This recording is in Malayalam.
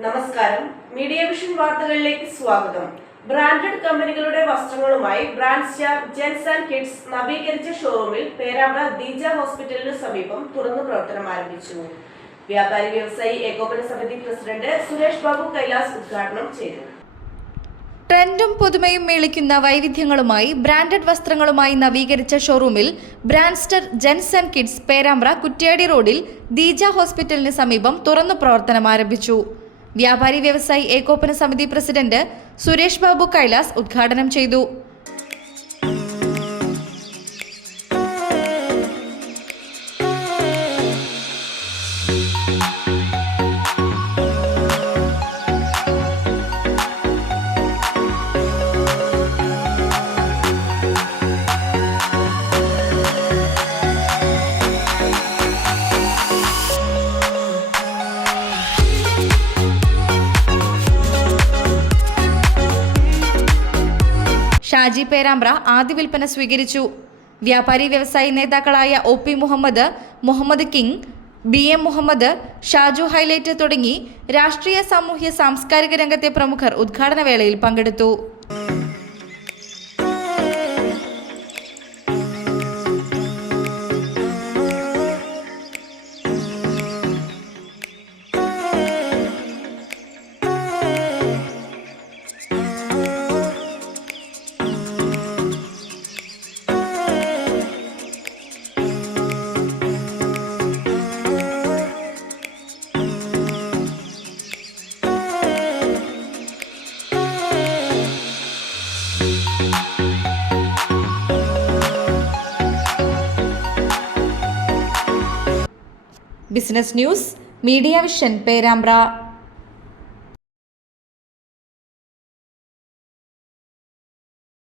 നമസ്കാരം, മീഡിയ വിഷൻ വാർത്തകളിലേക്ക് സ്വാഗതം. ബ്രാൻഡഡ് കമ്പനികളുടെ വസ്ത്രങ്ങളുമായി brand star gents and kids നവീകരിച്ച ഷോറൂമിൽ പേരാമ്പ്ര ദീജ ഹോസ്പിറ്റലിന് സമീപം തുറന്നു പ്രവർത്തനം ആരംഭിച്ചു. വ്യാപാരി വ്യവസായി ഏകോപന സമിതി പ്രസിഡന്റ് സുരേഷ് ബാബു കൈലാസ് ഉദ്ഘാടനം ചെയ്തു. ട്രെൻഡും പുതുമയും മേളിക്കുന്ന വൈവിധ്യങ്ങളുമായി ബ്രാൻഡഡ് വസ്ത്രങ്ങളുമായി നവീകരിച്ച ഷോറൂമിൽ brand star gents and kids Perambra Kuttiadi റോഡിൽ ദീജ ഹോസ്പിറ്റലിന് സമീപം തുറന്നു പ്രവർത്തനം ആരംഭിച്ചു. വ്യാപാരി വ്യവസായി ഏകോപന സമിതി പ്രസിഡന്റ് സുരേഷ് ബാബു കൈലാസ് ഉദ്ഘാടനം ചെയ്തു. ഷാജി പേരാമ്പ്ര ആദ്യ വിൽപ്പന സ്വീകരിച്ചു. വ്യാപാരി വ്യവസായി നേതാക്കളായ OP Muhammad, Muhammad king, BM Muhammad, Shaju highlight തുടങ്ങി രാഷ്ട്രീയ, സാമൂഹ്യ, സാംസ്കാരിക രംഗത്തെ പ്രമുഖർ ഉദ്ഘാടന വേളയിൽ പങ്കെടുത്തു. Business news, media vision, Perambra.